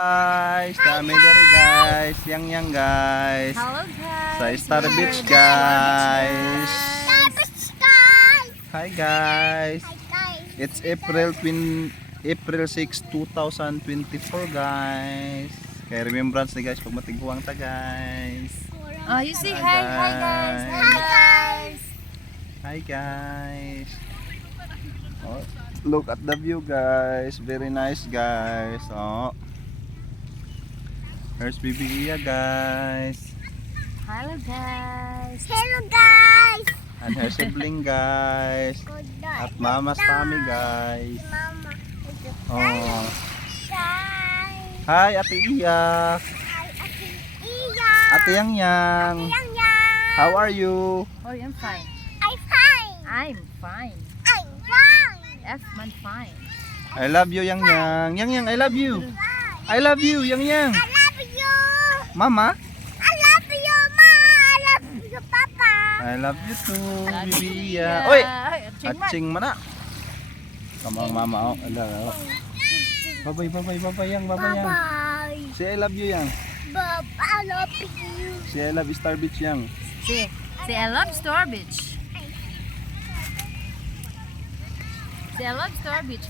Guys, dami diri guys. Yang guys. Hello guys. Sa Star We Beach are guys. Hi Hi guys. guys. It's April 6, 2024 guys. Kaya remembrance ni guys pag matiguang ta guys. Oh, you say Hi, hi, hi guys. guys. Hi guys. Hi guys. Oh, look at the view guys. Very nice guys. Oh. Here's Bibi Iya guys. Hello guys. Hello guys. And her sibling guys. At Mama's tummy guys. Mama. Oh. Hi. Hi Ate Iya. Hi, Ate Iya. Ate Yang Yang. Yang Yang. How are you? Oh, I'm fine. I'm fine. I'm fine. I'm fine. F man fine. I love you Yang Yang. Yang Yang I love you. I love you Yang Yang. I love you. Mama. I love you, Ma. I love you, Papa. I love you too Bibi Iya. Yeah. Oy. Chingman. Atching mana? Kamang mama oh. Ala. Bye bye Yang bye Yang. Bye. Say I love you Yang. Bob, I love you. Say I love Star Beach Yang. Say I love Star Beach. Say I love Star Beach.